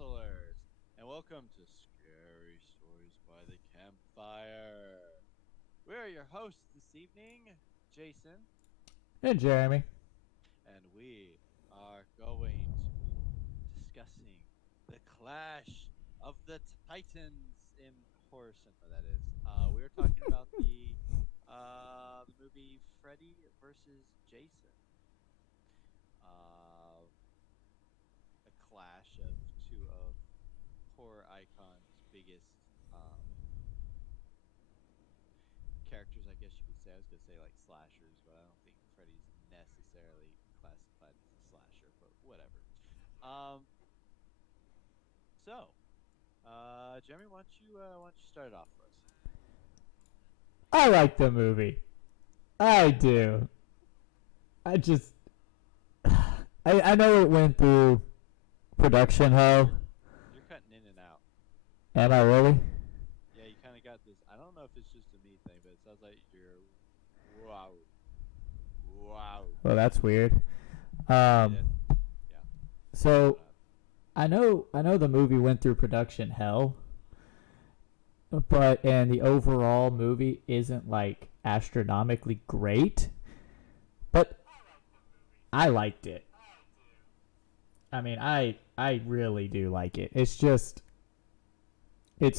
wrestlers, and welcome to Scary Stories by the Campfire. We are your hosts this evening, Jason, Hey, Jeremy. and we are going to be discussing the Clash of the Titans in horror cinema. That is, we are talking about the movie Freddy versus Jason. Uh, a clash of two of horror icons' biggest um, characters, I guess you could say. I was gonna say like slashers, but I don't think Freddy's necessarily classified as a slasher. But whatever. Um, Jeremy, why don't you start it off for us? I like the movie. I do. I just. I know it went through production hell. You're cutting in and out. Am I really? Yeah, you kind of got this. I don't know if it's just a me thing, but it sounds like you're wow, wow. Well, that's weird. Yeah, Um. yeah. So That'll happen. I know the movie went through production hell, and the overall movie isn't like astronomically great, but I liked it. I mean, I really do like it. It's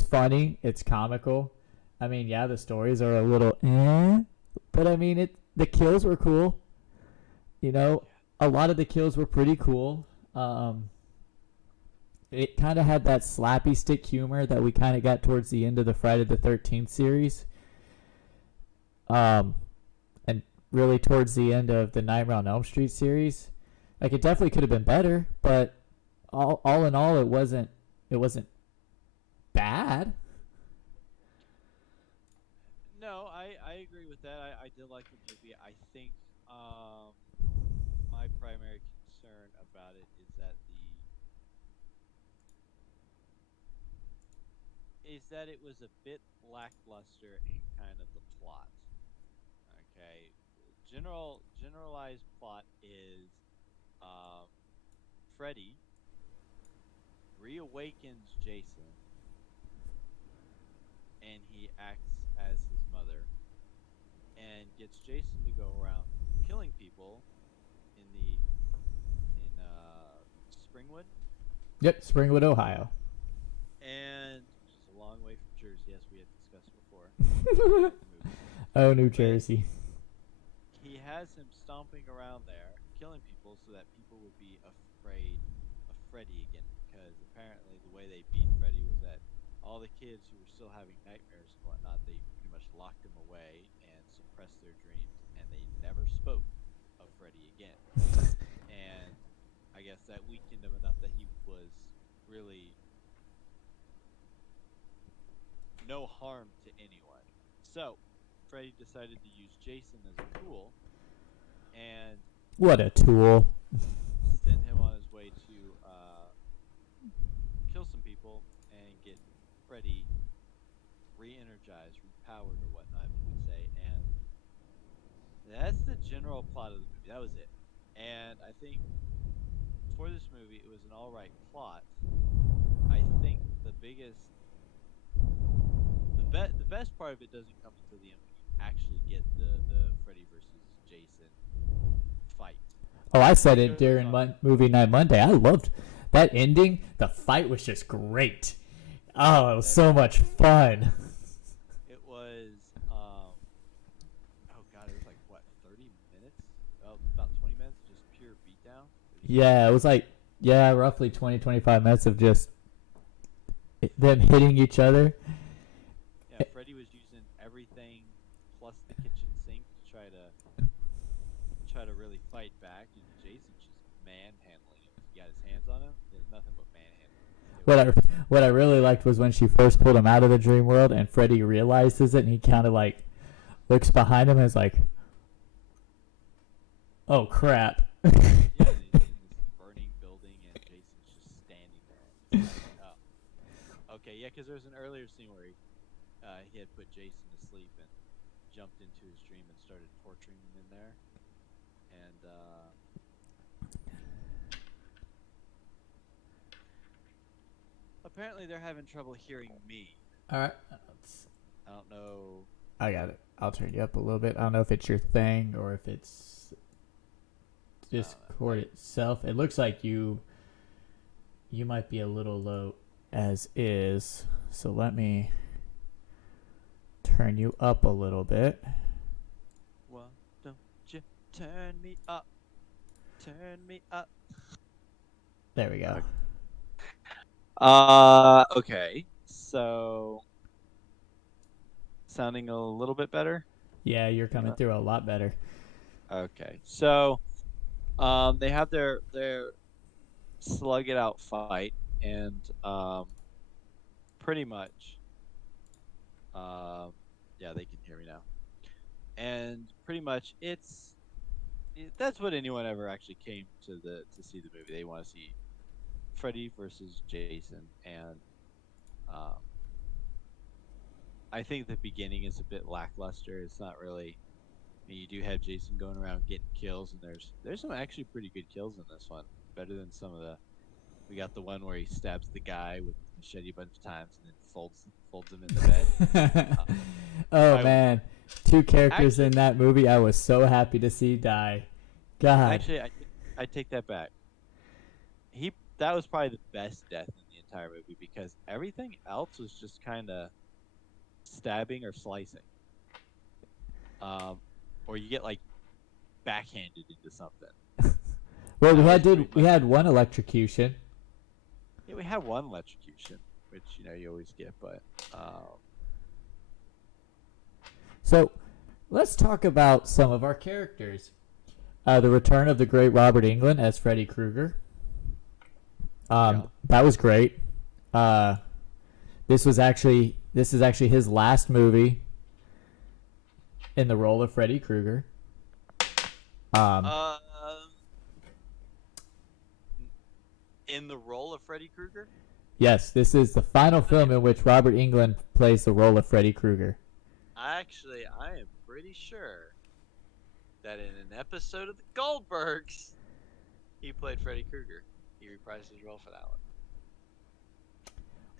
funny, it's comical. I mean, yeah, the stories are a little but I mean, the kills were cool. You know, Yeah. a lot of the kills were pretty cool. Um, it kind of had that slappy stick humor that we kind of got towards the end of the Friday the 13th series. Um, and really towards the end of the Nightmare on Elm Street series. Like it definitely could have been better, but all in all, it wasn't bad. No, I agree with that. I did like the movie. I think my primary concern about it is that it was a bit lackluster in kind of the plot. Okay, generalized plot is um, Freddy reawakens Jason, and he acts as his mother, and gets Jason to go around killing people in Springwood, Yep, Springwood, Ohio. and which is a long way from Jersey, as we had discussed before in the movie. Oh, New But Jersey. he has him stomping around there, killing people, so that people would be afraid of Freddy again. Because apparently, the way they beat Freddy was that all the kids who were still having nightmares and whatnot, they pretty much locked him away and suppressed their dreams, and they never spoke of Freddy again. And I guess that weakened him enough that he was really no harm to anyone. So Freddy decided to use Jason as a tool and What a tool. sent him on his way to kill some people and get Freddy re-energized, repowered, or whatnot, you could say. And that's the general plot of the movie. That was it. And I think for this movie, it was an all right plot. I think the best part of it doesn't come until the end when you actually get the Freddy versus Jason fight. Oh, I said It it goes on. during movie night Monday. I loved that ending. The fight was just great. Oh, it was That so much fun. it was oh god, it was like what 30 minutes? Oh, about 20 minutes of just pure beatdown. It was so Yeah, it was good. like, yeah, roughly 20, 25 minutes of just them hitting each other. Yeah, Freddy was using everything plus the kitchen sink to try to really fight back, and Jason's just manhandling him. He got his hands on him. There's nothing but manhandling. It What was I what I really liked was when she first pulled him out of the dream world and Freddy realizes it and he kind of like looks behind him and is like, "Oh crap." yeah, and he's in this burning building, and Jason's just standing there, and it's like, oh, okay, yeah, because there was an earlier scene where he had put Jason to sleep and jumped into his dream and started torturing him in there, and Apparently, they're having trouble hearing me. All right. I don't know. I got it. I'll turn you up a little bit. I don't know if it's your thing or if it's I don't know. Discord itself. It looks like you might be a little low as is. So let me turn you up a little bit. Why don't you turn me up? Turn me up. There we go. Okay. Okay. So, sounding a little bit better. Yeah, you're coming Yeah. through a lot better. Okay. So, they have their slug it out fight, and pretty much, um, yeah, they can hear me now. And pretty much, that's what anyone ever actually came to see the movie. They want to see Freddy versus Jason, and um, I think the beginning is a bit lackluster. It's not really. I mean, you do have Jason going around getting kills, and there's some actually pretty good kills in this one. Better than some of the. We got the one where he stabs the guy with the machete a bunch of times and then folds him in the bed. Uh, Oh I man, two characters in actually that movie I was so happy to see die. God. actually I take that back. He That was probably the best death in the entire movie because everything else was just kind of stabbing or slicing. Um, or you get like backhanded into something. Well, That was pretty we much. had one electrocution. Yeah, we had one electrocution, which you always get, but So let's talk about some of our characters. The return of the great Robert Englund as Freddy Krueger. yeah. That was great. Uh, this is actually his last movie in the role of Freddy Krueger. Um, Um, in the role of Freddy Krueger. yes, this is the final I film in which Robert Englund plays the role of Freddy Krueger. I am pretty sure that in an episode of the Goldbergs, he played Freddy Krueger. He reprised his role for that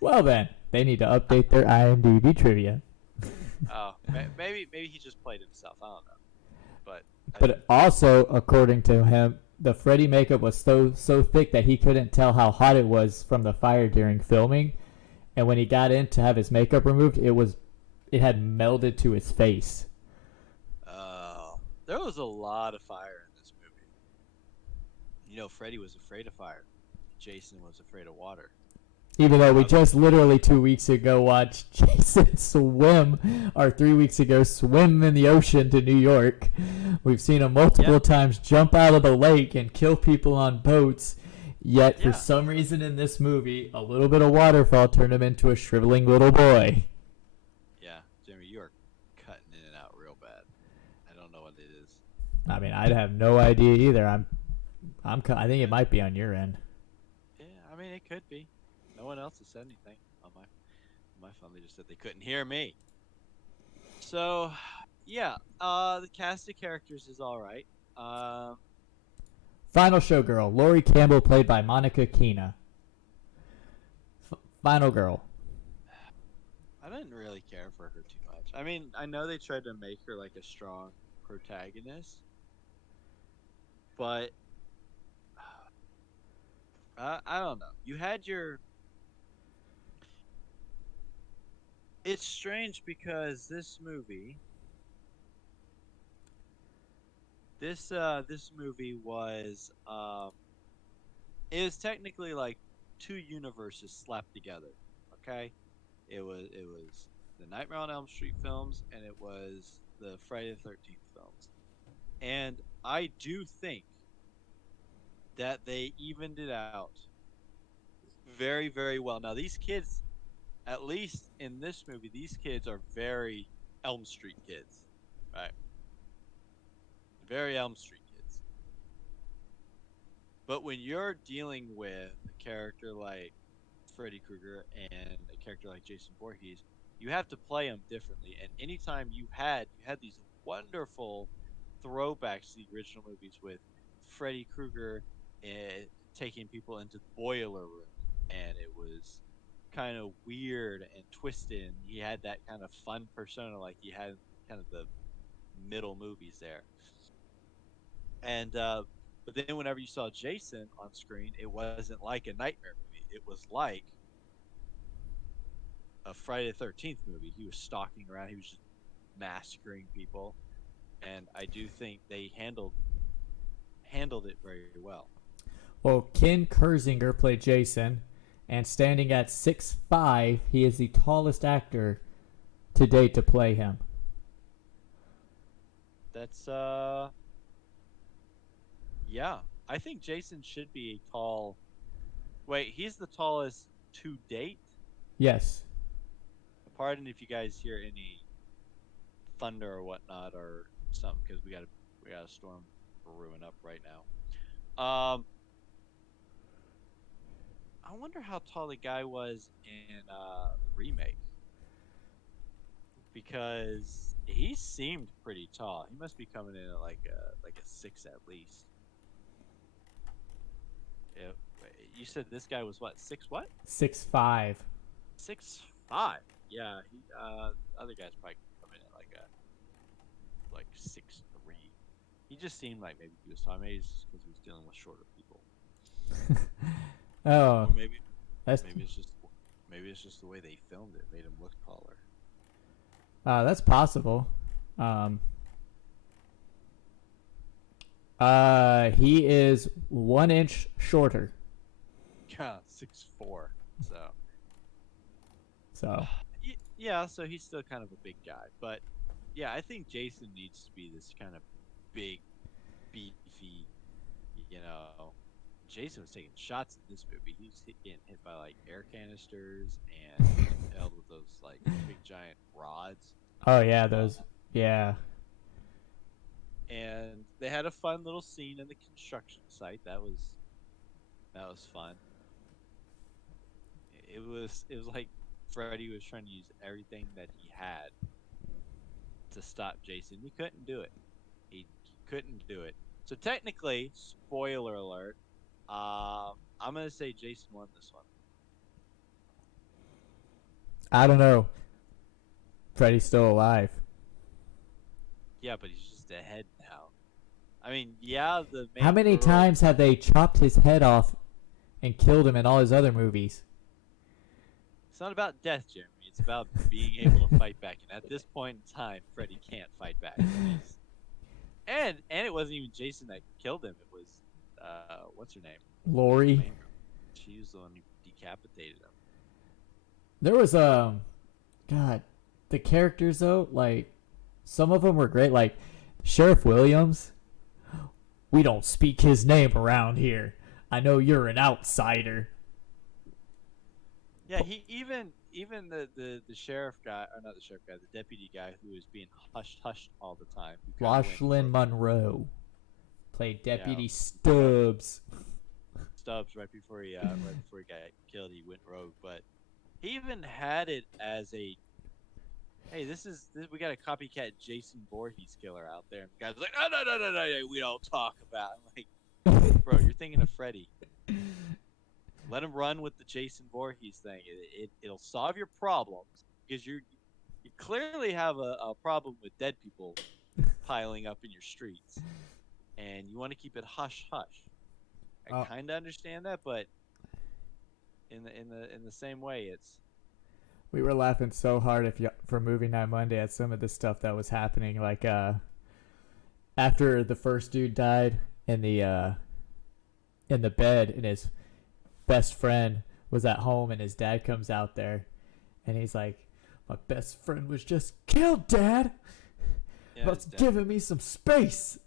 Well then, they need to update their IMDb trivia. one. Oh, maybe he just played himself. I don't know, but But also, according to him, the Freddy makeup was so thick that he couldn't tell how hot it was from the fire during filming. And when he got in to have his makeup removed, it had melded to his face. there was a lot of fire in this movie. Freddy was afraid of fire. Jason was afraid of water. Even though we Other just literally 2 weeks ago watched Jason swim, or 3 weeks ago swim in the ocean to New York. We've seen him multiple times jump out of the lake and kill people on boats. Yet for Yeah, some reason in this movie, a little bit of waterfall turned him into a shriveling little boy. yeah, Jimmy, you are cutting in and out real bad. I don't know what it is. I mean, I'd have no idea either. I think it might be on your end. Yeah, I mean it could be. No one else has said anything on my phone. They just said they couldn't hear me. So, yeah, the cast of characters is all right. Um, Final showgirl, Laurie Campbell, played by Monica Keena. Final girl. I didn't really care for her too much. I mean, I know they tried to make her like a strong protagonist, but I don't know. You had your. It's strange because this movie was it was technically like two universes slapped together. Okay, it was the Nightmare on Elm Street films and it was the Friday the 13th films, and I do think that they evened it out very very well. Now these kids, at least in this movie, these kids are very Elm Street kids, right? Very Elm Street kids. But when you're dealing with a character like Freddy Krueger and a character like Jason Voorhees, you have to play them differently. And anytime you had these wonderful throwbacks to the original movies with Freddy Krueger taking people into the boiler room, and it was kind of weird and twisted. And he had that kind of fun persona like he had in kind of the middle movies there. And but then whenever you saw Jason on screen, it wasn't like a nightmare movie. It was like a Friday the 13th movie. He was stalking around. He was just massacring people, and I do think they handled it very well. Well, Ken Kersinger played Jason, and standing at 6'5", he is the tallest actor to date to play him. That's yeah. I think Jason should be a tall. Wait, he's the tallest to date. Yes. Pardon if you guys hear any thunder or whatnot or something, because we got a storm brewing up right now. I wonder how tall the guy was in the remake, because he seemed pretty tall. He must be coming in at like a 6 at least. Yeah, you said this guy was what, 6 what? 6'5". 6'5". Yeah, he other guys probably come in at like 6'3". He just seemed like maybe he was tall. Maybe it's just because he was dealing with shorter people, Oh, or that's maybe it's just the way they filmed it made him look taller. that's possible. Um, he is 1 inch shorter. Yeah, 6'4". So So yeah, so he's still kind of a big guy, but yeah, I think Jason needs to be this kind of big, beefy, you know. Jason was taking shots in this movie. He was getting hit by like air canisters and impaled with those like big giant rods. oh yeah, Uh, those yeah. and they had a fun little scene in the construction site. That was fun. It was like Freddy was trying to use everything that he had to stop Jason. He couldn't do it. He couldn't do it. So technically, spoiler alert, I'm gonna say Jason won this one. I don't know. Freddy's still alive. Yeah, but he's just dead now. I mean, yeah, the How main many girl. times have they chopped his head off and killed him in all his other movies? It's not about death, Jeremy. It's about being able to fight back. And at this point in time, Freddy can't fight back. And it wasn't even Jason that killed him. It was what's her name? The Lori. main girl. She was the one who decapitated him. There was God, the characters though, like some of them were great. Like Sheriff Williams. We don't speak his name around here. I know you're an outsider. Yeah, he even the sheriff guy, or not the sheriff guy, the deputy guy who was being hushed all the time. Who kind of went Lachlan Monroe played yeah, Deputy Stubbs. Stubbs right before he got killed, he went rogue. But he even had it as a, hey, we got a copycat Jason Voorhees killer out there. And the guy's like, no, we don't talk about. I'm like, bro, you're thinking of Freddy. Let him run with the Jason Voorhees thing. It'll solve your problems, because you clearly have a problem with dead people piling up in your streets, and you want to keep it hush hush. I kind of understand that, but in the same way, it's We were laughing so hard for movie night Monday at some of the stuff that was happening. Like after the first dude died in the bed, and his best friend was at home, and his dad comes out there, and he's like, "My best friend was just killed, Dad. yeah, But giving me some space."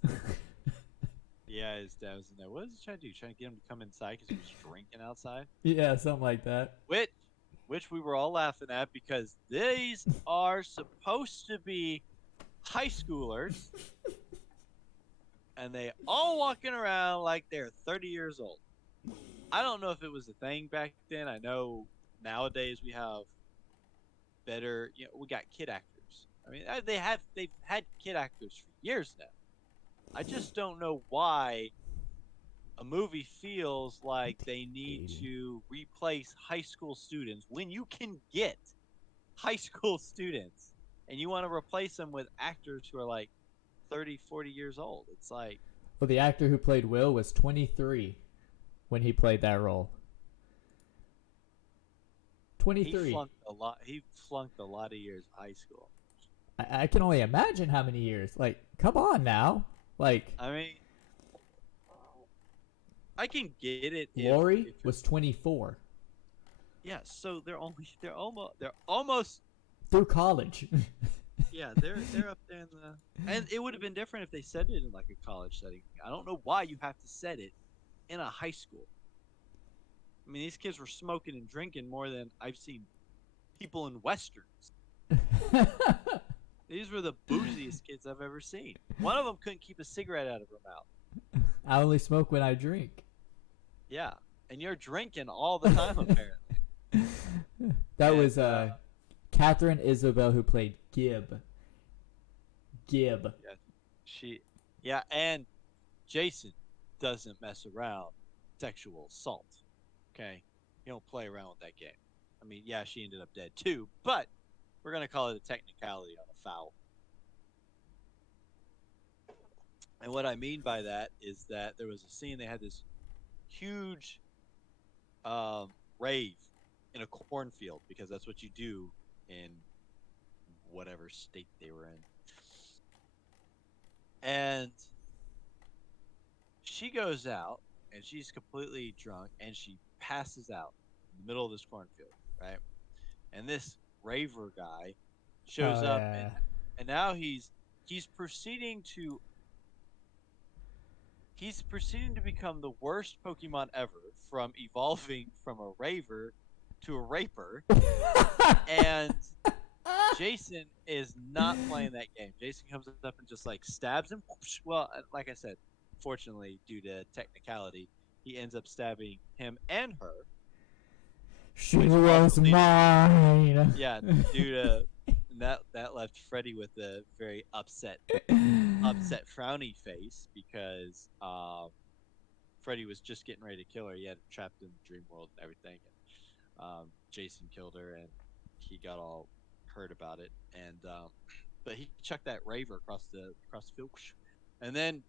yeah, his dad was in there. What was he trying to do? Trying to get him to come inside because he was drinking outside. Yeah, something like that. Which we were all laughing at, because these are supposed to be high schoolers, and they all walking around like they're 30 years old. I don't know if it was a thing back then. I know nowadays we have better, we got kid actors. I mean, they've had kid actors for years now. I just don't know why a movie feels like they need 1980. to replace high school students when you can get high school students and you want to replace them with actors who are like 30, 40 years old. It's like Well, the actor who played Will was 23 when he played that role. he 23. flunked a lot. He flunked a lot of years of high school. I can only imagine how many years. Like, come on now. Like, I mean, I can get it Lori if it, was 24 yeah. So they're almost through college. yeah, they're up there in the, and it would have been different if they said it in like a college setting. I don't know why you have to set it in a high school. I mean, these kids were smoking and drinking more than I've seen people in westerns. These were the booziest kids I've ever seen. One of them couldn't keep a cigarette out of her mouth. I only smoke when I drink. Yeah, and you're drinking all the time apparently. That And was Catherine Isabel who played Gib. Gib. yeah, she, yeah, and Jason doesn't mess around. Sexual assault. Okay, you don't play around with that game. I mean, yeah, she ended up dead too, but we're gonna call it a technicality on a foul. And what I mean by that is that there was a scene they had this huge rave in a cornfield because that's what you do in whatever state they were in. And she goes out and she's completely drunk and she passes out in the middle of this cornfield, right? And this raver guy shows Oh up yeah. and now he's proceeding to he's proceeding to become the worst Pokemon ever from evolving from a raver to a raper. And Jason is not playing that game. Jason comes up and just like stabs him. Well, like I said, fortunately, due to technicality, he ends up stabbing him and her, She which was also leads, mine. yeah, due to that left Freddy with a very upset frowny face because Freddy was just getting ready to kill her. He had her trapped in the dream world and everything. And Jason killed her, and he got all hurt about it. And but he chucked that raver across the field, and then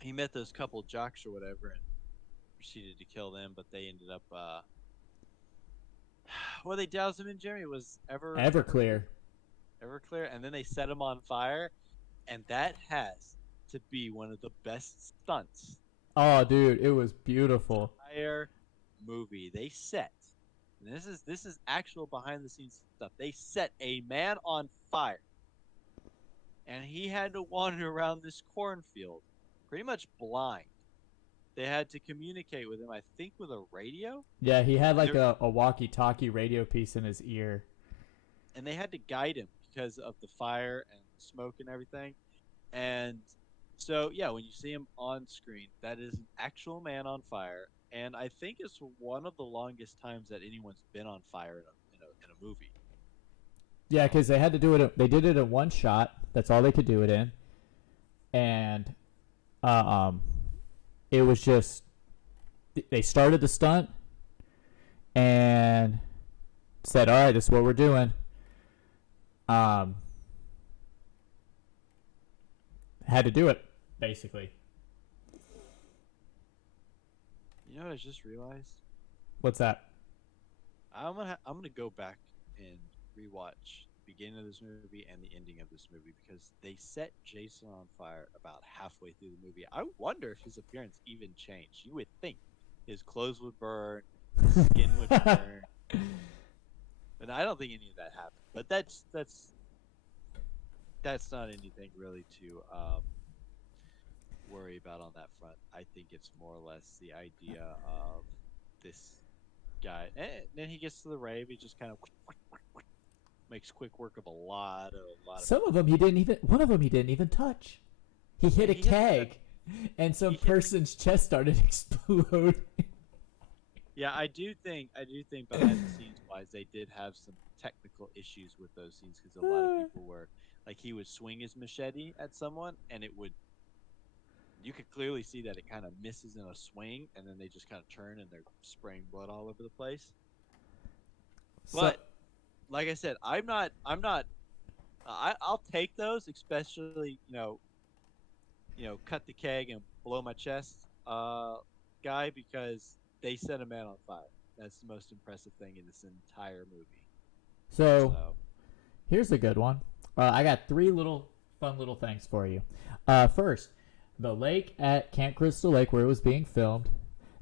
he met those couple jocks or whatever, and proceeded to kill them. But they ended up well, they doused him in Jeremy. It was Everclear. Everclear, and then they set him on fire, and that has to be one of the best stunts Oh, dude, it was beautiful. entire movie. They set, and this is actual behind the scenes stuff. They set a man on fire, and he had to wander around this cornfield, pretty much blind. They had to communicate with him, I think, with a radio, Yeah, he had and like a walkie-talkie radio piece in his ear. they had to guide him because of the fire and the smoke and everything. And so, yeah, when you see him on screen, that is an actual man on fire. And I think it's one of the longest times that anyone's been on fire in a movie. Yeah, because they had to do it. They did it in one shot. That's all they could do it in, and uh, um, it was just they started the stunt and said, "All right, this is what we're doing." Um, had to do it basically. You know what I just realized? What's that? I'm gonna go back and rewatch the beginning of this movie and the ending of this movie because they set Jason on fire about halfway through the movie. I wonder if his appearance even changed. You would think his clothes would burn, his skin would burn, but I don't think any of that happened. But that's not anything really to worry about on that front. I think it's more or less the idea of this guy. And then he gets to the rave. He just kind of makes quick work of a lot of Some of people. them he didn't even. One of them he didn't even touch. He hit Yeah, a he hit keg, and some he hit the- person's chest started exploding. Yeah, I do think behind the scenes wise, they did have some technical issues with those scenes because a lot of people were like he would swing his machete at someone and it would You could clearly see that it kind of misses in a swing, and then they just kind of turn and they're spraying blood all over the place. So But like I said, I'm not. I'll take those, especially cut the keg and blow my chest, guy, because they set a man on fire. That's the most impressive thing in this entire movie. so So, here's a good one. I got three little fun little things for you. First, the lake at Camp Crystal Lake where it was being filmed.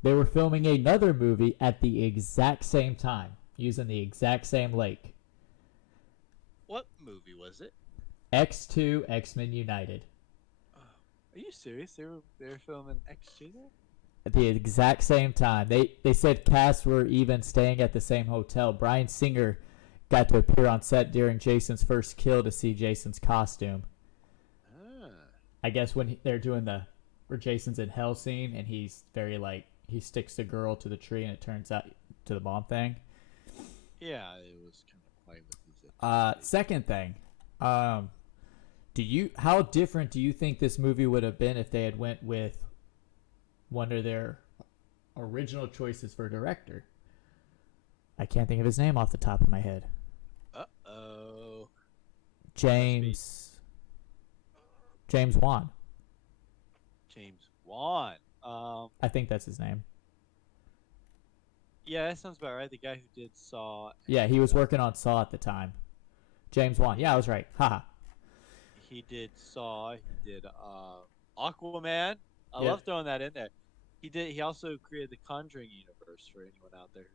They were filming another movie at the exact same time, using the exact same lake. what movie was it? X2 X-Men United. Oh, are you serious? They were filming X2 there? At the exact same time. They said casts were even staying at the same hotel. Bryan Singer got to appear on set during Jason's first kill to see Jason's costume. Ah, I guess when they're doing the where Jason's in hell scene and he's very like he sticks the girl to the tree and it turns out to the bomb thing. yeah, it was kind of playing with these ethnicities. Second thing, um, do you how different do you think this movie would have been if they had went with one of their original choices for director? I can't think of his name off the top of my head. Uh-oh. James James Wan. James Wan. I think that's his name. Yeah, that sounds about right. The guy who did Saw. Yeah, he And, was working on Saw at the time. James Wan. Yeah, I was right. Haha. he did Saw. He did Aquaman. I Yep. love throwing that in there. He also created the Conjuring universe for anyone out there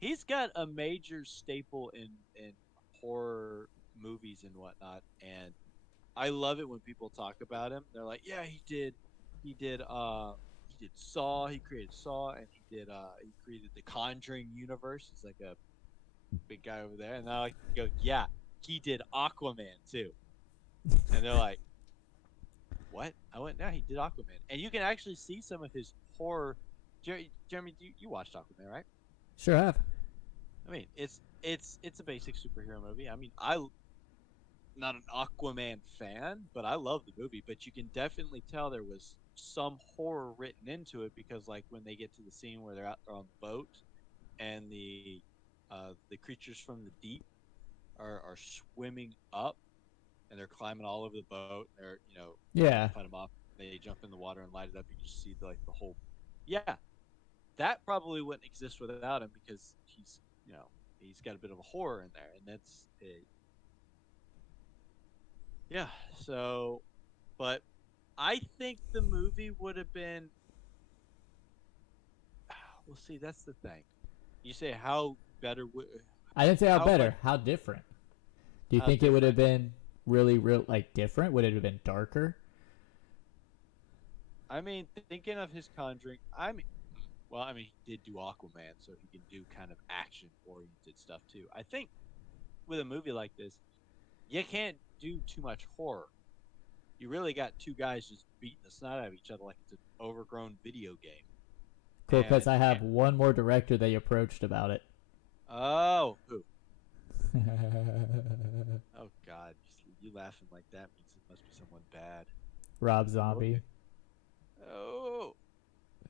he's got a major staple in horror movies and whatnot. And I love it when people talk about him. They're like, yeah, he did Saw, he created Saw, and he created the Conjuring universe. He's like a big guy over there. And I like to go, yeah, he did Aquaman too. And they're like, what? I went, no, he did Aquaman. And you can actually see some of his horror. Jeremy, you watched Aquaman, right? Sure have. I mean, it's a basic superhero movie. I mean, I'm not an Aquaman fan, but I love the movie. But you can definitely tell there was some horror written into it because, like, when they get to the scene where they're out there on the boat and the creatures from the deep are swimming up and they're climbing all over the boat. They're trying Yeah. to fight them off. They jump in the water and light it up. You can just see the whole. Yeah, that probably wouldn't exist without him because he's got a bit of a horror in there, and that's a yeah. So, but I think the movie would have been. Well, see, that's the thing. You say how better would I didn't say how how much better. How different? Do you how think it would have different. been really, real like different? Would it have been darker? I mean, thinking of his Conjuring. I mean, well, I mean, he did do Aquaman, so he can do kind of action oriented stuff too. I think with a movie like this, you can't do too much horror. You really got two guys just beating the snot out of each other like it's an overgrown video game. Cool, because I And have one more director they approached about it. oh, who? Oh God, you laughing like that means it must be someone bad. Rob Okay. Zombie. Oh,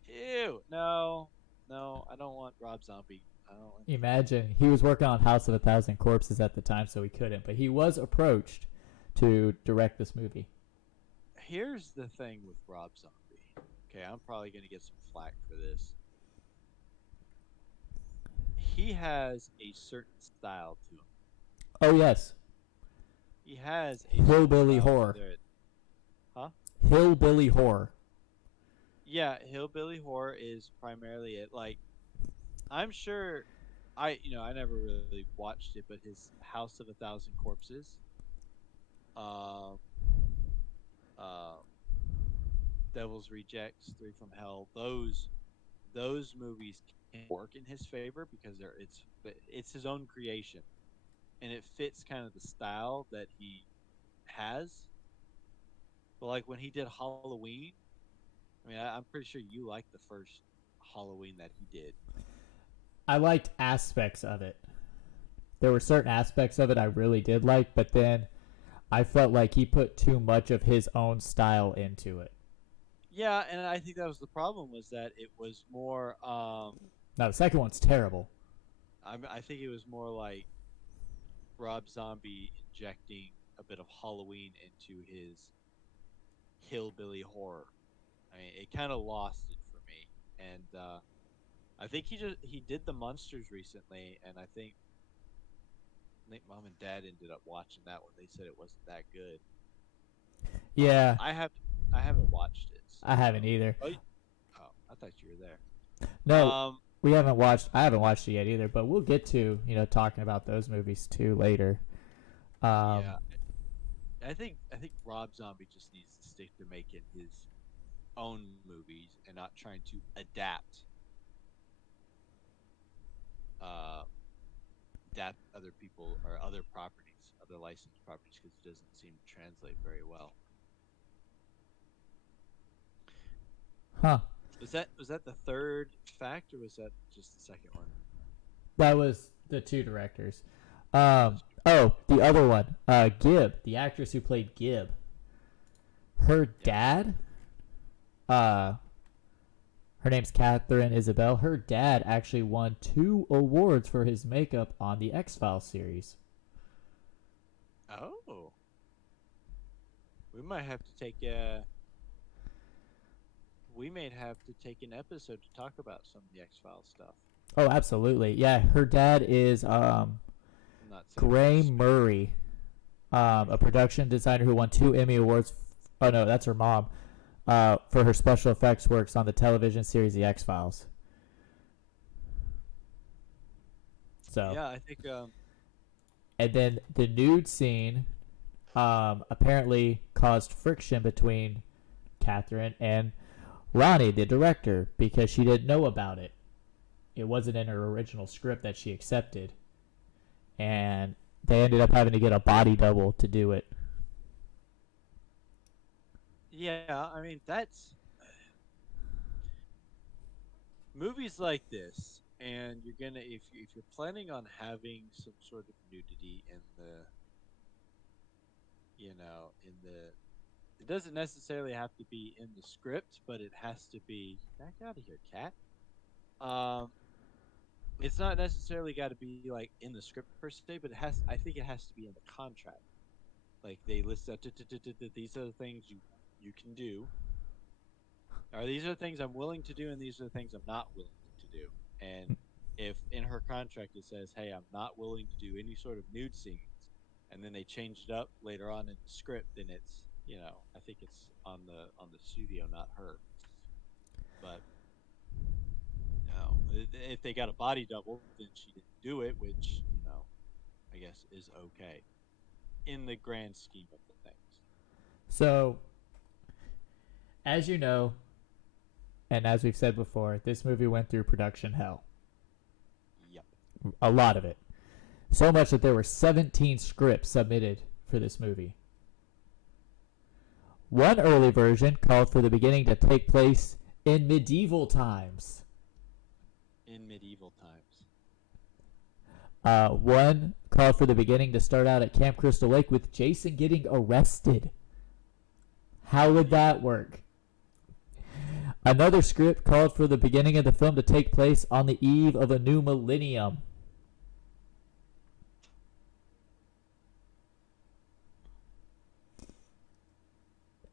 ew, no, no, I don't want Rob Zombie. I don't like Rob Zombie. Imagine he was working on House of a Thousand Corpses at the time, so he couldn't. But he was approached to direct this movie. Here's the thing with Rob Zombie. Okay, I'm probably gonna get some flack for this. He has a certain style to him. Oh yes, He has a certain hillbilly style, horror. whether it, huh? Hillbilly horror. Yeah, hillbilly horror is primarily it. Like, I'm sure, I never really watched it, but his House of a Thousand Corpses, um, uh, Devil's Rejects, Three from Hell, those movies can work in his favor because it's his own creation and it fits kind of the style that he has. But like when he did Halloween, I mean, I'm pretty sure you liked the first Halloween that he did. I liked aspects of it. There were certain aspects of it I really did like, but then I felt like he put too much of his own style into it. Yeah, and I think that was the problem was that it was more. Now the second one's terrible. I think it was more like Rob Zombie injecting a bit of Halloween into his hillbilly horror. I mean, it kind of lost it for me, and I think he did the monsters recently, and I think mom and dad ended up watching that one. They said it wasn't that good. Yeah, I haven't watched it, I haven't so either. oh, I thought you were there. No, Um, we haven't watched. I haven't watched it yet either. But we'll get to talking about those movies too later. Um, yeah, I think Rob Zombie just needs to stick to making his own movies and not trying to uh adapt other people or other properties, other licensed properties, because it doesn't seem to translate very well. huh? Was that the third fact, or was that just the second one? That was the two directors. Oh, that's true. Oh, the other one, Gibb, the actress who played Gibb. Her Yeah. dad, uh, her name's Catherine Isabel. Her dad actually won 2 awards for his makeup on the X-Files series. Oh, we might have to take a. We may have to take an episode to talk about some of the X Files stuff. Oh, absolutely. Yeah, her dad is I'm not saying that Gray to smear. Murray, a production designer who won 2 Emmy Awards. Oh no, that's her mom. For her special effects works on the television series The X Files. So, Yeah, I think. and then the nude scene apparently caused friction between Catherine and Ronnie, the director, because she didn't know about it. It wasn't in her original script that she accepted, and they ended up having to get a body double to do it. Yeah, I mean that's movies like this, and you're gonna if you're planning on having some sort of nudity in the in the it doesn't necessarily have to be in the script, but it has to be back out of here, cat. Um, it's not necessarily got to be like in the script per se, but it has. I think it has to be in the contract. Like they list out these are the things you can do, or these are the things I'm willing to do, and these are the things I'm not willing to do. And if in her contract it says, "Hey, I'm not willing to do any sort of nude scenes," and then they changed it up later on in the script, then it's I think it's on the studio, not her. But no, if they got a body double, then she didn't do it, which I guess is okay in the grand scheme of the things. So, as you know, and as we've said before, this movie went through production hell. Yep. A lot of it. So much that there were 17 scripts submitted for this movie. One early version called for the beginning to take place in medieval times. In medieval times. One called for the beginning to start out at Camp Crystal Lake with Jason getting arrested. How would Yeah. that work? Another script called for the beginning of the film to take place on the eve of a new millennium.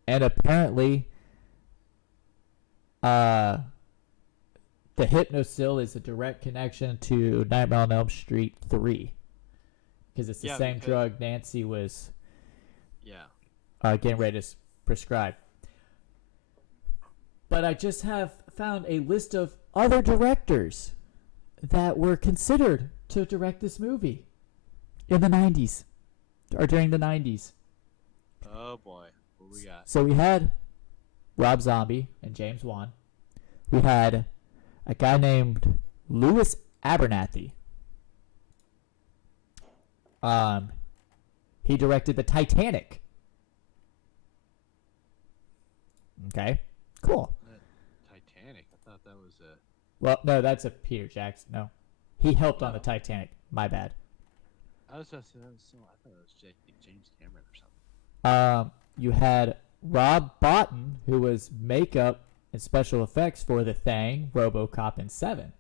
And apparently, uh, the Hypnosil is a direct connection to Nightmare on Elm Street 3. Because it's the Yeah, same because drug Nancy was yeah. getting ready to prescribe. But I just have found a list of other directors that were considered to direct this movie in the 90s or during the 90s. Oh boy, what we got? So we had Rob Zombie and James Wan. We had a guy named Louis Abernathy. He directed the Titanic. Okay, cool. Titanic. I thought that was a. Well, no, that's a Peter Jackson. No, he helped on the Oh, Titanic. My bad. I was about to say that was so. I thought it was James Cameron or something. You had Rob Bottin, who was makeup and special effects for The Thing, RoboCop, and Seven.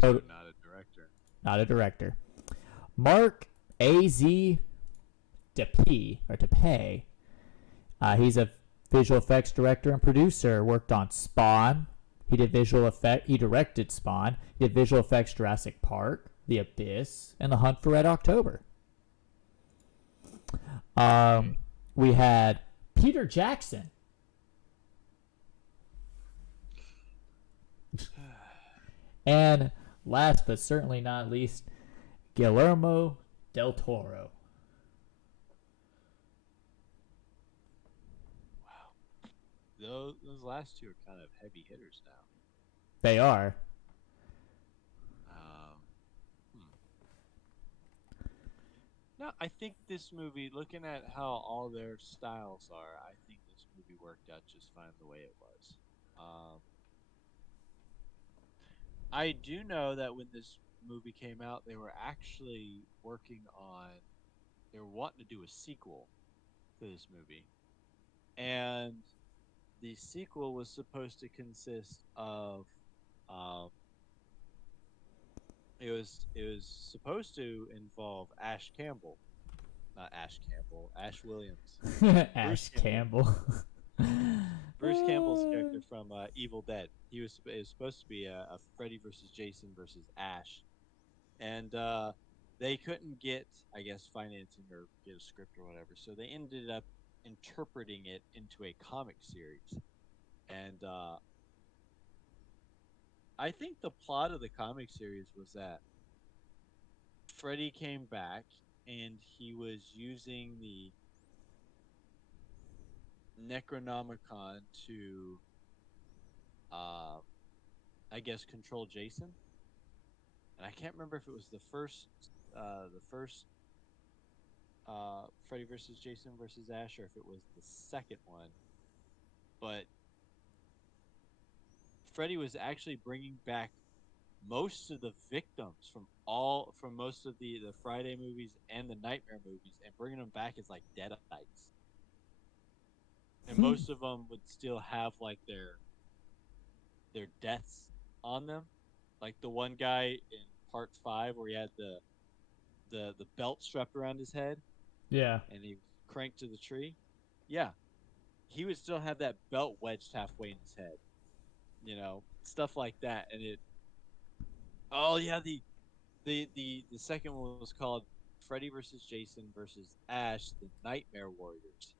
So Total, not a director. not a director. Mark A.Z. DePay. He's a visual effects director and producer. Worked on Spawn. He did visual effect. He directed Spawn. He did visual effects Jurassic Park, The Abyss, and The Hunt for Red October. We had Peter Jackson. And last but certainly not least, Guillermo del Toro. Wow. Those last two are kind of heavy hitters now. They are. Um, hmm. No, I think this movie, looking at how all their styles are, I think this movie worked out just fine the way it was. I do know that when this movie came out, they were actually working on, they were wanting to do a sequel to this movie. And the sequel was supposed to consist of, um, it was supposed to involve Ash Campbell, not Ash Campbell, Ash Williams, Bruce Ash Campbell, Campbell. Bruce Campbell's character from Evil Dead. It was supposed to be a Freddy versus Jason versus Ash, and they couldn't get, I guess, financing or get a script or whatever, so they ended up interpreting it into a comic series. And I think the plot of the comic series was that Freddy came back and he was using the Necronomicon to, uh, I guess, control Jason. And I can't remember if it was the first Freddy versus Jason versus Ash, or if it was the second one. But Freddy was actually bringing back most of the victims from most of the Friday movies and the Nightmare movies, and bringing them back as like deadites. And most of them would still have like their deaths on them. Like the one guy in part 5 where he had the belt strapped around his head Yeah. and he was cranked to the tree. Yeah, he would still have that belt wedged halfway in his head. Stuff like that. And it oh yeah, the second one was called Freddy versus Jason versus Ash, the Nightmare Warriors.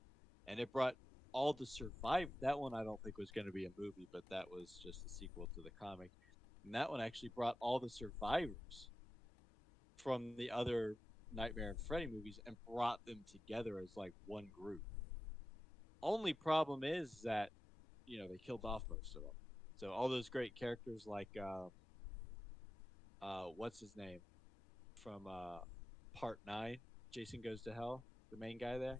And it brought all the survive that one I don't think was going to be a movie, but that was just a sequel to the comic. And that one actually brought all the survivors from the other Nightmare and Freddy movies and brought them together as like one group. Only problem is that they killed off most of them. So all those great characters like what's his name from Part 9, Jason Goes to Hell, the main guy there.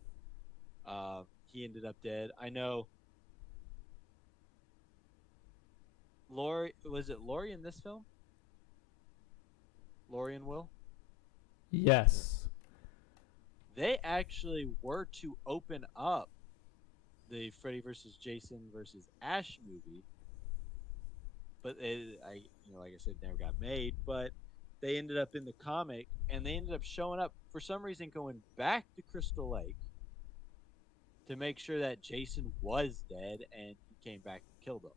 He ended up dead. I know. Laurie, was it Laurie in this film? Laurie and Will. Yes. They actually were to open up the Freddy versus Jason versus Ash movie, but like I said, never got made. But they ended up in the comic, and they ended up showing up for some reason, going back to Crystal Lake to make sure that Jason was dead, and he came back and killed him.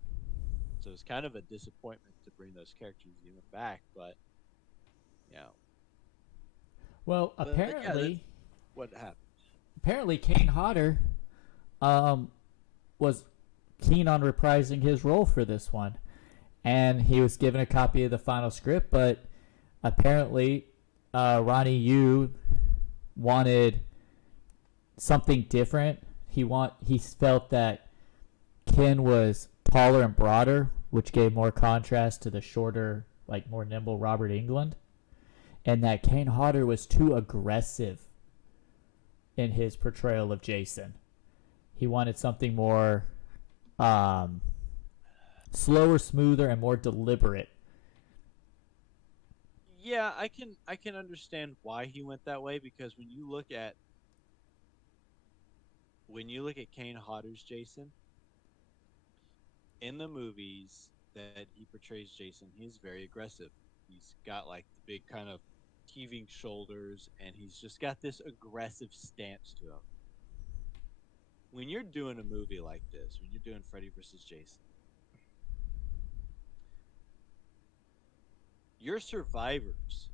So it's kind of a disappointment to bring those characters even back, but you know. Well, But yeah, that's apparently, what happened. Kane Hodder, um, was keen on reprising his role for this one, and he was given a copy of the final script. But apparently, Ronnie Yu wanted something different. He felt that Ken was taller and broader, which gave more contrast to the shorter, like more nimble Robert Englund, and that Kane Hodder was too aggressive in his portrayal of Jason. He wanted something more slower, smoother, and more deliberate. Yeah, I can understand why he went that way, because when you look at when you look at Kane Hodder's Jason in the movies that he portrays Jason, he's very aggressive. He's got like the big kind of heaving shoulders, and he's just got this aggressive stance to him. When you're doing a movie like this, when you're doing Freddy versus Jason, your survivors,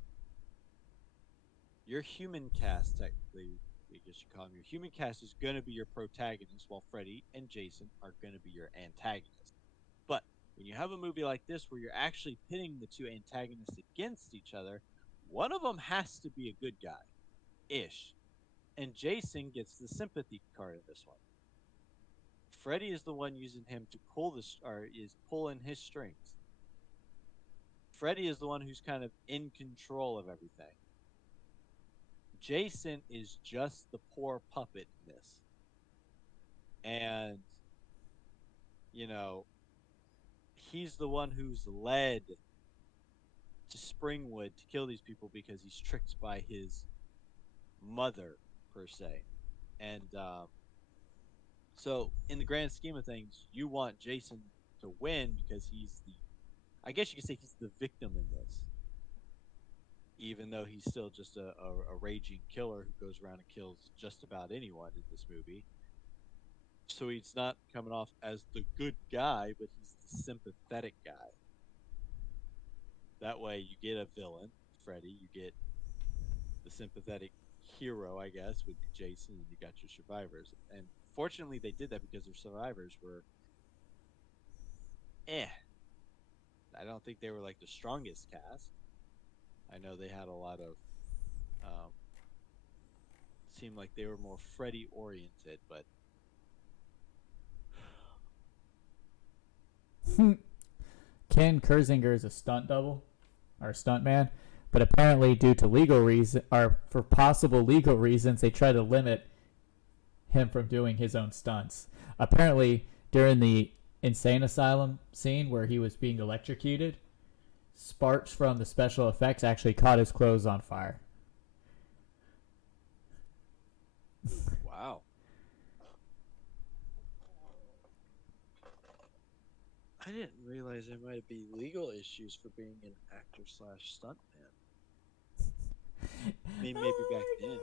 your human cast, technically, I guess you call them your human cast, is going to be your protagonist, while Freddy and Jason are going to be your antagonists. But when you have a movie like this where you're actually pitting the two antagonists against each other, one of them has to be a good guy ish. And Jason gets the sympathy card in this one. Freddy is the one using him to pull this, or is pulling his strings. Freddy is the one who's kind of in control of everything. Jason is just the poor puppet in this. And, you know, he's the one who's led to Springwood to kill these people because he's tricked by his mother, per se. And so, in the grand scheme of things, you want Jason to win because he's the, I guess you could say he's the victim in this. Even though he's still just a raging killer who goes around and kills just about anyone in this movie. So he's not coming off as the good guy, but he's the sympathetic guy. That way you get a villain, Freddy, you get the sympathetic hero, I guess, would be Jason, and you got your survivors. And fortunately they did that because their survivors were eh. I don't think they were like the strongest cast. I know they had a lot of seemed like they were more Freddy oriented, but Ken Kersinger is a stunt double or stunt man, but apparently due to legal reason or for possible legal reasons, they try to limit him from doing his own stunts. Apparently, during the insane asylum scene where he was being electrocuted, sparks from the special effects actually caught his clothes on fire. wow. I didn't realize there might be legal issues for being an actor slash stuntman. Maybe back then.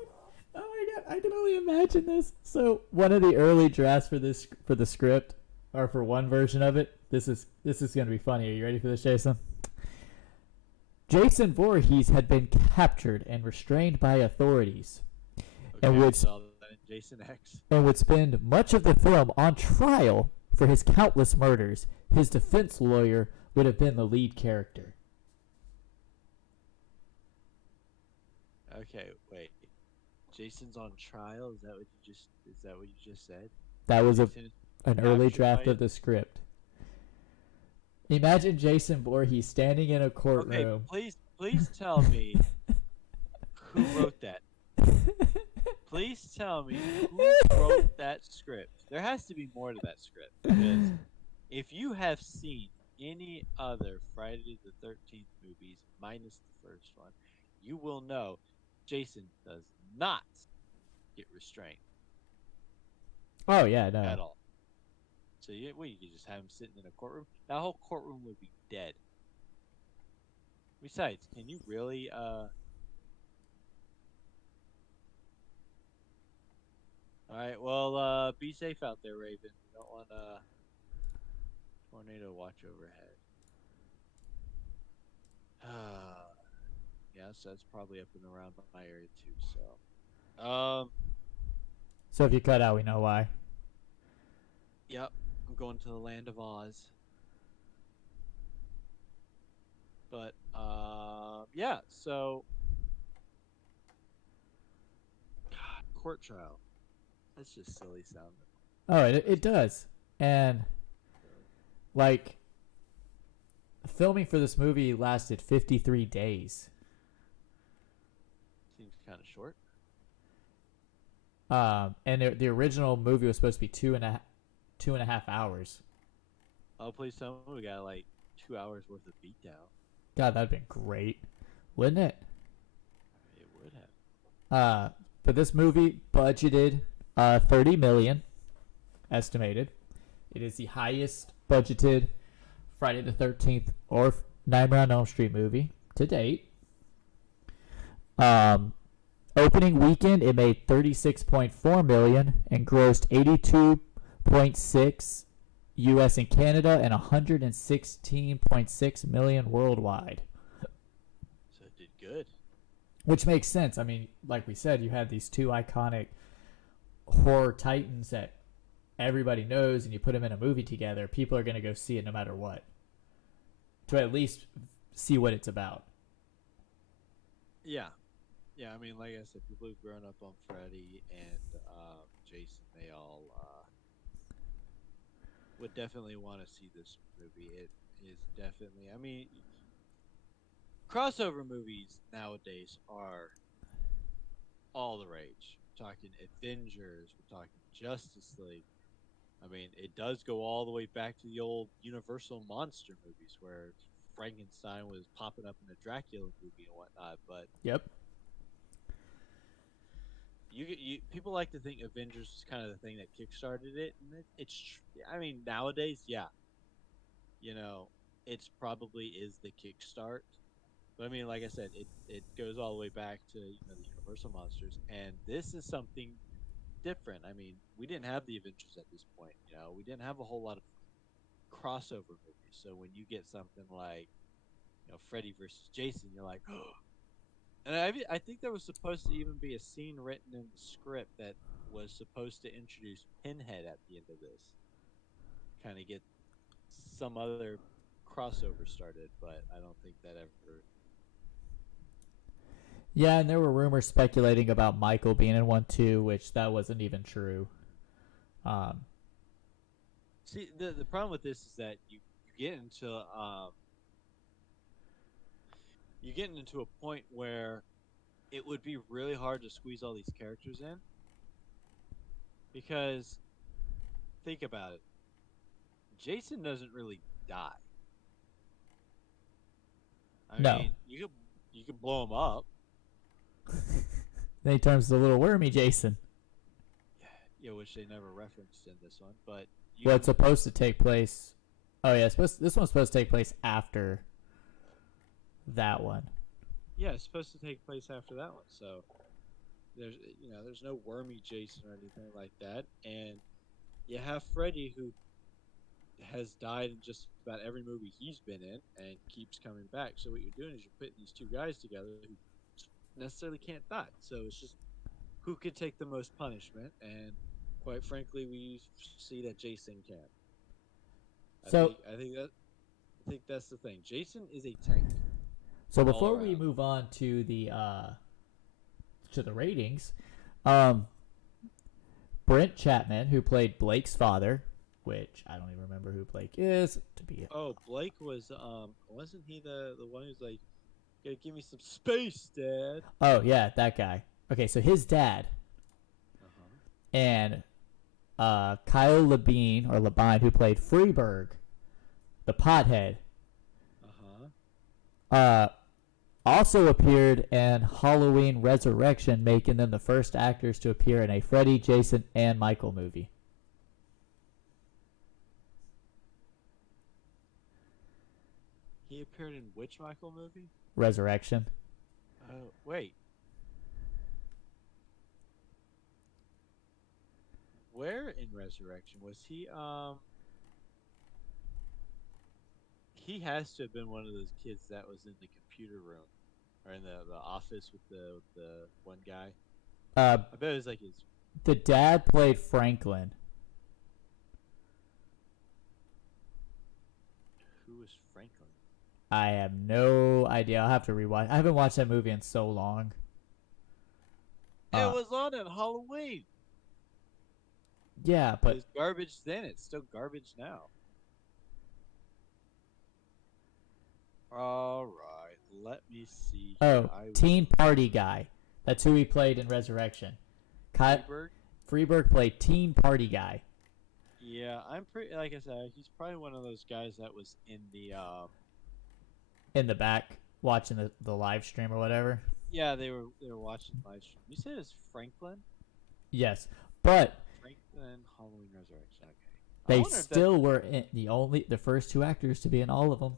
Oh my god, I can only imagine this. So one of the early drafts for the script, or for one version of it, this is gonna be funny. Are you ready for this, Jason? Jason Voorhees had been captured and restrained by authorities, Okay, and would saw that in Jason X. and would spend much of the film on trial for his countless murders. His defense lawyer would have been the lead character. Okay, wait. Jason's on trial. Is that what you just said? That was Jason an early captured draft by- of the script. Imagine Jason Voorhees standing in a Okay, courtroom. please tell me who wrote that. Please tell me who wrote that script. There has to be more to that script because if you have seen any other Friday the 13th movies minus the first one, you will know Jason does not get restrained Oh yeah, at no. all. So you could just have him sitting in a courtroom. That whole courtroom would be dead. Besides, can you really All right, well, be safe out there, Raven. You don't want a tornado watch overhead. Yes, that's probably up and around my area too. So, So if you cut out, we know why. yep, I'm going to the land of Oz. But, yeah. So, God, court trial. That's just silly sounding. Oh, it does. And like filming for this movie lasted 53 days. Seems kind of short. And the original movie was supposed to be two and a half hours. Oh, please tell me we got like 2 hours worth of beatdown. God, that'd been great, wouldn't it? It would have. But this movie budgeted $30 million estimated. It is the highest budgeted Friday the 13th or Nightmare on Elm Street movie to date. Um, Opening weekend, it made 36.4 million and grossed 82.6 U.S. and Canada and 116.6 million worldwide. So it did good. Which makes sense. I mean, like we said, you had these two iconic horror titans that everybody knows, and you put them in a movie together. People are going to go see it no matter what, to at least see what it's about. Yeah. Yeah, I mean, like I said, people who've grown up on Freddy and Jason, they all would definitely want to see this movie. It is definitely, I mean, crossover movies nowadays are all the rage. We're talking Avengers, we're talking Justice League. I mean, it does go all the way back to the old Universal monster movies where Frankenstein was popping up in a Dracula movie and whatnot. But Yep. people like to think Avengers is kind of the thing that kickstarted it, and I mean, nowadays, yeah, you know, it's probably is the kickstart. But I mean, like I said, it goes all the way back to the Universal monsters, and this is something different. I mean, we didn't have the Avengers at this point. We didn't have a whole lot of crossover movies. So when you get something like Freddy versus Jason, you're like, oh. And I think there was supposed to even be a scene written in the script that was supposed to introduce Pinhead at the end of this, kind of get some other crossover started. But I don't think that ever. Yeah, and there were rumors speculating about Michael being in one too, which that wasn't even true. Um, See, the problem with this is that you get into you getting into a point where it would be really hard to squeeze all these characters in because think about it. Jason doesn't really die. I no. mean, you could blow him up. Then he turns to the little wormy Jason. Yeah, which they never referenced in this one, but Well, it's supposed to take place. Oh yeah, this one's supposed to take place after that one. yeah, it's supposed to take place after that one. So there's no wormy Jason or anything like that, and you have Freddy who has died in just about every movie he's been in and keeps coming back. So what you're doing is you're putting these two guys together who necessarily can't die. So it's just who could take the most punishment, and quite frankly, we see that Jason can. I So think I think that I think that's the thing. Jason is a tank so all before we around. move on to the ratings, um, Brent Chapman, who played Blake's father, which I don't even remember who Blake is to be. Oh, Blake was wasn't he the one who's like, "Gotta give me some space, Dad"? Oh yeah, that guy. Okay, so his dad Uh huh. and Kyle Labine, who played Freeberg, the pothead, Uh huh. uh, also appeared in Halloween Resurrection, making them the first actors to appear in a Freddy, Jason, and Michael movie. He appeared in which Michael movie? Resurrection. Oh, wait. Where in Resurrection was he? He has to have been one of those kids that was in the computer room or in the office with the one guy. Uh, I bet it was like his. the dad played Franklin. Who was Franklin? I have no idea. I'll have to rewatch. I haven't watched that movie in so long. It was on at Halloween. Yeah, It but was garbage then. It's still garbage now. All right, let me see here. oh, Teen Party Guy. That's who he played in Resurrection. Freeberg. Freeberg played Teen Party Guy Yeah, I'm pretty. Like I said, he's probably one of those guys that was in the. in the back watching the live stream or whatever. Yeah, they were watching live stream. You said it's Franklin. Yes. But Franklin Halloween Resurrection. Okay. I they wonder if that. still were the first two actors to be in all of them.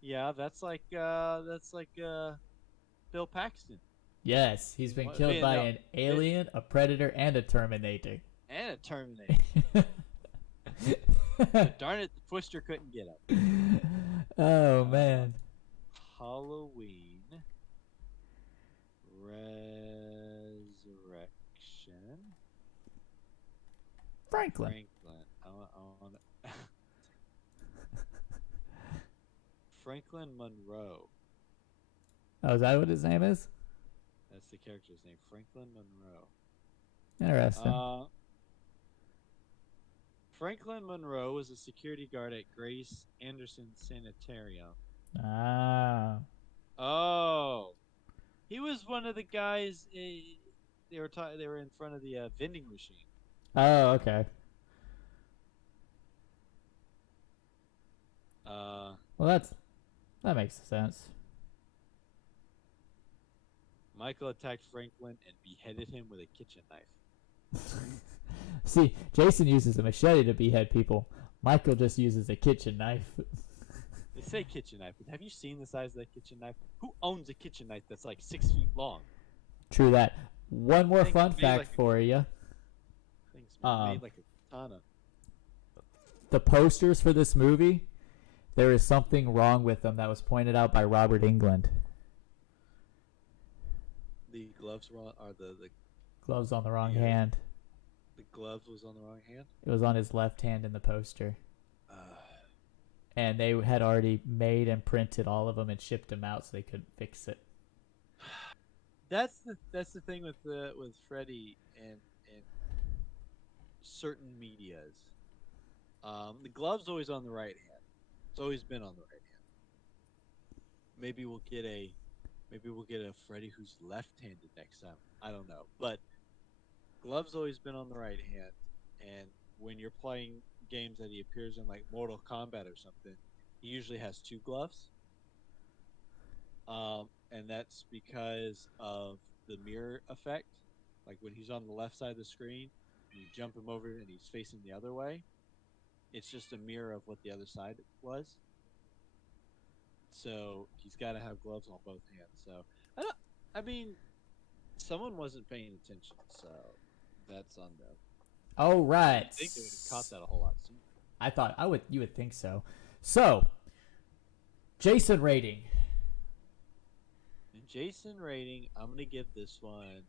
Yeah, that's like Bill Paxton. Yes, he's been killed Being by no, an it, alien, a predator, and a Terminator. and a Terminator. But darn it, the Twister couldn't get him. Oh Uh, man, Halloween Resurrection. Franklin. Franklin. I want Franklin Monroe. Oh, is that what his name is? That's the character's name. Franklin Monroe. Interesting. Uh, Franklin Monroe was a security guard at Grace Anderson Sanitarium. Ah. Oh, he was one of the guys. They were in front of the vending machine. Oh, okay. Uh, Well, that makes sense. Michael attacked Franklin and beheaded him with a kitchen knife. See, Jason uses a machete to behead people. Michael just uses a kitchen knife. They say kitchen knife, but have you seen the size of that kitchen knife? Who owns a kitchen knife that's like 6 feet long? True that. One more Thing's fun made fact like for you. thing's Um, made like a katana. the posters for this movie, there is something wrong with them that was pointed out by Robert England. The gloves were on, or Gloves on the wrong the hand. the gloves was on the wrong hand. It was on his left hand in the poster. Uh, And they had already made and printed all of them and shipped them out so they couldn't fix it. that's the thing with Freddy and certain medias. The glove's always on the right hand. It's always been on the right hand. Maybe we'll get a Freddy who's left-handed next time. I don't know, but glove's always been on the right hand. And when you're playing games that he appears in, like Mortal Kombat or something, he usually has two gloves. And that's because of the mirror effect. Like when he's on the left side of the screen, and you jump him over and he's facing the other way, it's just a mirror of what the other side was. So he's got to have gloves on both hands. So I don't. I mean, someone wasn't paying attention, so that's on them. Oh right. I think they would have caught that a whole lot sooner. I thought you would think so. So, Jason rating. And Jason rating, I'm gonna give this one. I'm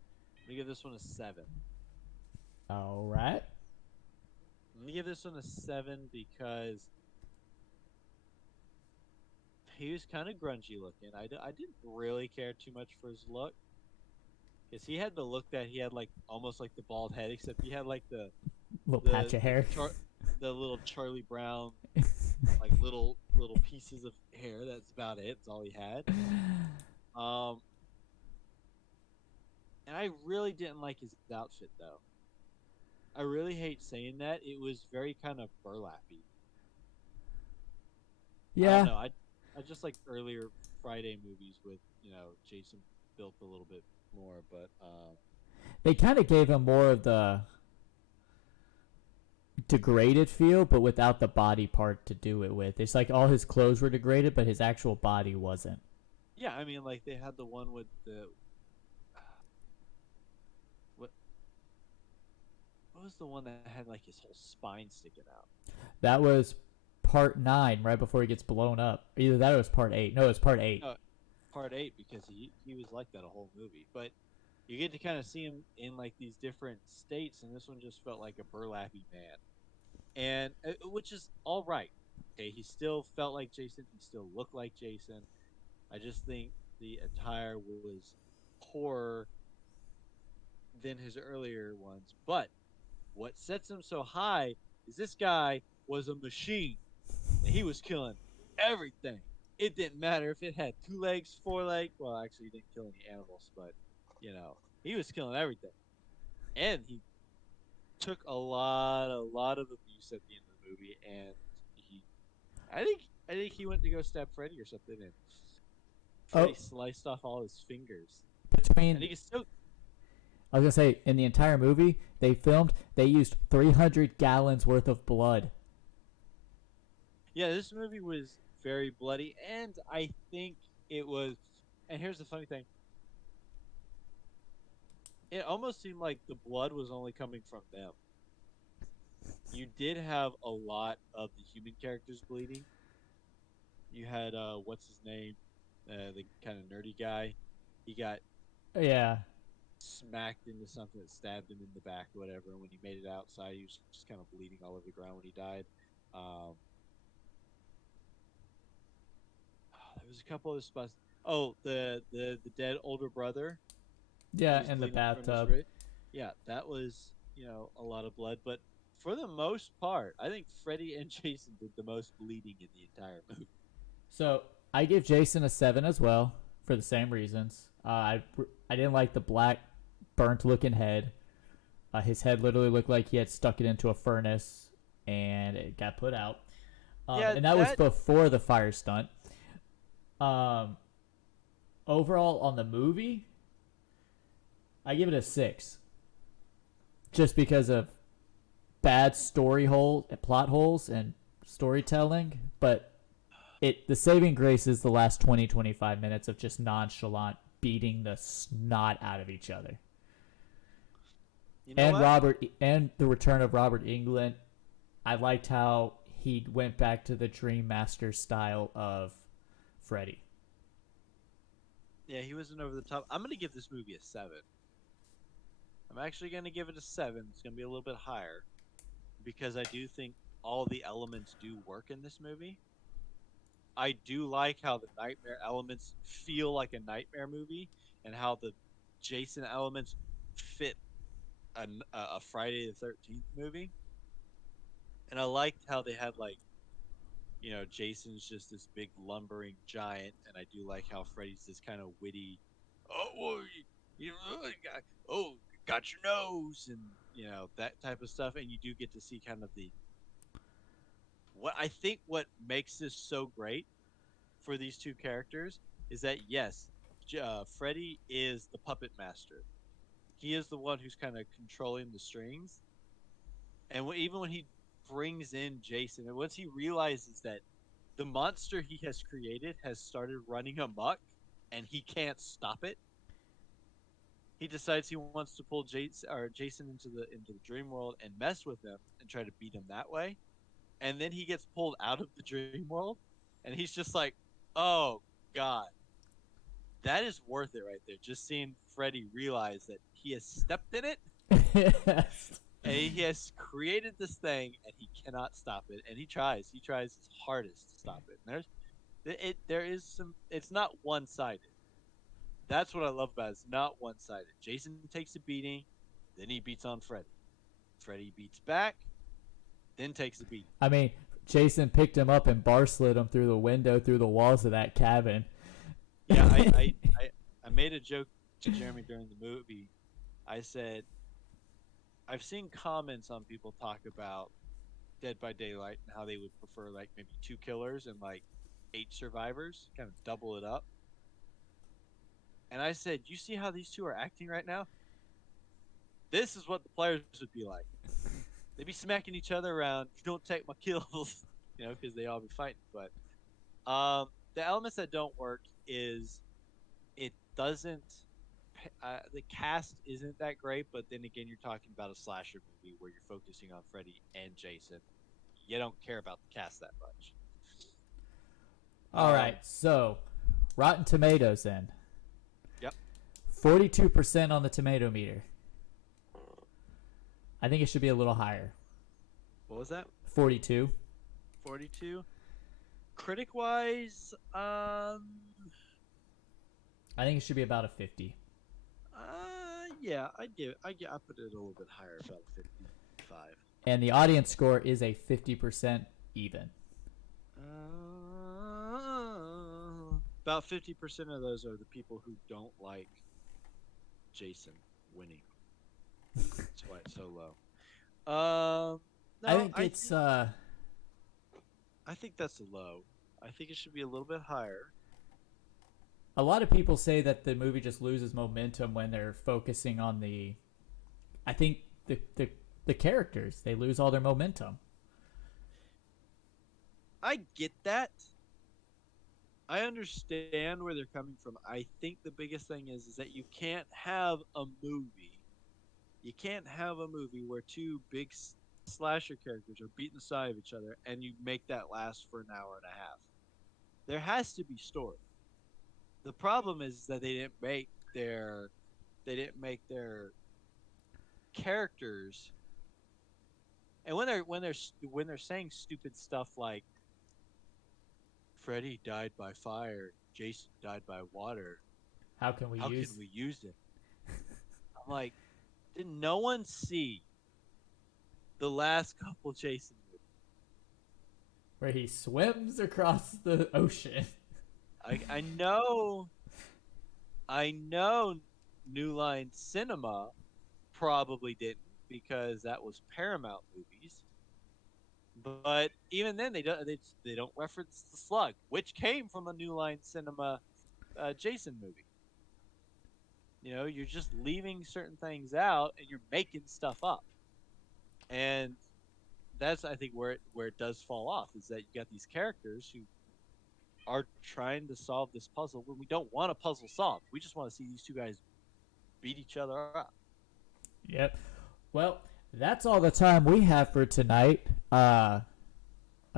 gonna give this one a 7. All right. I'm gonna give this one a 7 because he was kind of grungy looking. I didn't really care too much for his look because he had the look that he had like almost like the bald head, except he had like Little the patch of hair. the little Charlie Brown like little pieces of hair. That's about it. That's all he had. Um, and I really didn't like his outfit though. I really hate saying that. It was very kind of burlappy. I don't Yeah. know. I just like earlier Friday movies with Jason built a little bit more, but They kind of gave him more of the degraded feel, but without the body part to do it with. It's like all his clothes were degraded, but his actual body wasn't. yeah, I mean like they had the one with the what what was the one that had like his whole spine sticking out? That was part 9, right before he gets blown up. Either that or it was part 8. No, it was part 8. Part 8 because he was like that a whole movie, but you get to kind of see him in like these different states, and this one just felt like a burlappy man, and which is all right. Okay, he still felt like Jason. He still looked like Jason. I just think the attire was poorer than his earlier ones. But what sets him so high is this guy was a machine. He was killing everything. It didn't matter if it had 2 legs, 4 legs. Well, actually, he didn't kill any animals, but he was killing everything, and he took a lot of abuse at the end of the movie. And he, I think he went to go stab Freddy or something, and Oh, Freddy sliced off all his fingers. I between think he's still. I was gonna say in the entire movie they used 300 gallons worth of blood. Yeah, this movie was very bloody, and I think it was. And here's the funny thing: it almost seemed like the blood was only coming from them. You did have a lot of the human characters bleeding. You had what's his name, the kind of nerdy guy. He got Yeah, smacked into something that stabbed him in the back, or whatever. And when he made it outside, he was just kind of bleeding all over the ground when he died. Um, there was a couple of spots. Oh, the dead older brother. yeah, He's in the bleeding from his bathtub. wrist. Yeah, that was a lot of blood, but for the most part, I think Freddy and Jason did the most bleeding in the entire movie. So I give Jason a 7 as well for the same reasons. I didn't like the black, burnt looking head. His head literally looked like he had stuck it into a furnace and it got put out. Yeah, And that was that before the fire stunt. Um, Overall on the movie, I give it a 6, just because of bad plot holes, and storytelling. But the saving grace is the last 20-25 minutes of just nonchalant beating the snot out of each other. you know And what? the return of Robert Englund. I liked how he went back to the Dream Master style of Freddy. Yeah, he wasn't over the top. I'm gonna give this movie a 7. I'm actually gonna give it a 7. It's gonna be a little bit higher because I do think all the elements do work in this movie. I do like how the nightmare elements feel like a nightmare movie, and how the Jason elements fit a Friday the 13th movie. And I liked how they had like Jason's just this big lumbering giant, and I do like how Freddy's this kind of witty, oh well, oh got your nose, and that type of stuff, and you do get to see kind of the what I think what makes this so great for these two characters is that yes, Freddy is the puppet master. He is the one who's kind of controlling the strings, and even when he brings in Jason, and once he realizes that the monster he has created has started running amok and he can't stop it, he decides he wants to pull Jason into the dream world and mess with him and try to beat him that way. And then he gets pulled out of the dream world, and he's just like, "Oh God, that is worth it right there." Just seeing Freddy realize that he has stepped in it, Yes. and he has created this thing, and he cannot stop it. And he tries his hardest to stop it. And there is some. It's not one sided. That's what I love about it. It's not one sided. Jason takes a beating, then he beats on Freddy. Freddy beats back, then takes a beating. I mean, Jason picked him up and bar slid him through the window, through the walls of that cabin. Yeah, I made a joke to Jeremy during the movie. I said I've seen comments on people talk about Dead by Daylight and how they would prefer like maybe 2 killers and like 8 survivors, kind of double it up. And I said, you see how these two are acting right now? This is what the players would be like. They'd be smacking each other around. You don't take my kills, because they all be fighting. But the elements that don't work is it doesn't. The cast isn't that great, but then again, you're talking about a slasher movie where you're focusing on Freddy and Jason. You don't care about the cast that much. All right, so Rotten Tomatoes then. Yep. 42% on the tomato meter. I think it should be a little higher. What was that? 42. 42. Critic wise, I think it should be about a 50. yeah, I put it a little bit higher, about 55. And the audience score is a 50% even. About 50% of those are the people who don't like Jason winning. That's why it's so low. No, I think it's I think that's low. I think it should be a little bit higher. a lot of people say that the movie just loses momentum when they're focusing on the. I think the characters, they lose all their momentum. I get that. I understand where they're coming from. I think the biggest thing is that you can't have a movie. You can't have a movie where two big slasher characters are beating the side of each other and you make that last for an hour and a half. There has to be story. The problem is that they didn't make their characters, and when they're saying stupid stuff like Freddy died by fire, Jason died by water, How can we how use can we use it? I'm like, did no one see the last couple Jason movies? where he swims across the ocean? I know New Line Cinema probably didn't because that was Paramount movies. But even then, they don't reference the slug, which came from a New Line Cinema Jason movie. You're just leaving certain things out and you're making stuff up, and that's I think where it does fall off is that you got these characters who are trying to solve this puzzle when we don't want a puzzle solved. We just want to see these two guys beat each other up. Yep. Well, that's all the time we have for tonight. Like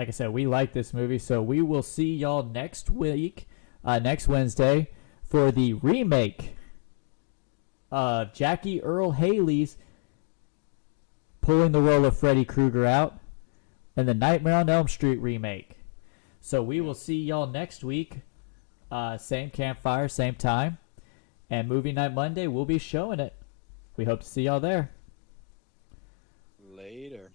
I said, we like this movie, so we will see y'all next week, next Wednesday, for the remake of Jackie Earle Haley's pulling the role of Freddy Krueger out, and the Nightmare on Elm Street remake. So we will see y'all next week. Same Campfire, same time. And Movie Night Monday, we'll be showing it. We hope to see y'all there. Later.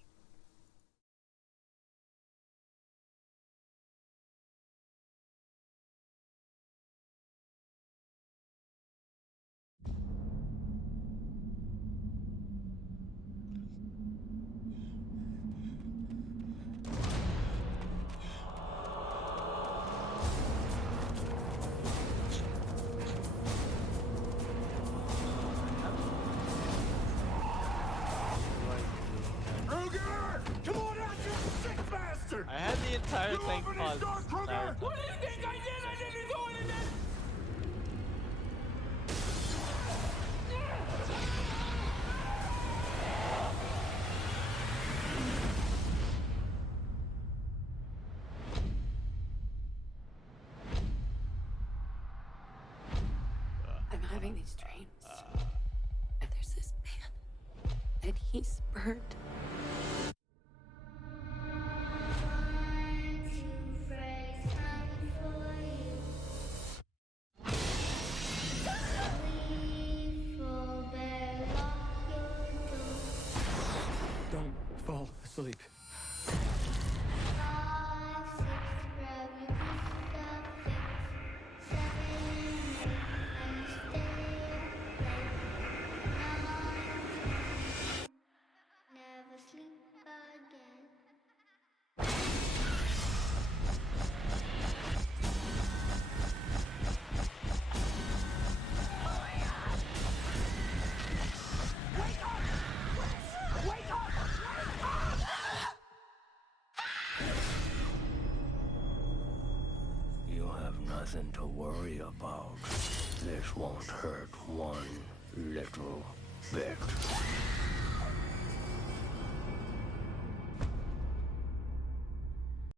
I had the entire thing paused. What do you think I did? I didn't go in there! I'm having these dreams. And there's this man. And he's burned. Don't fall asleep. Never sleep again. You have nothing to worry about. This won't hurt one little bit.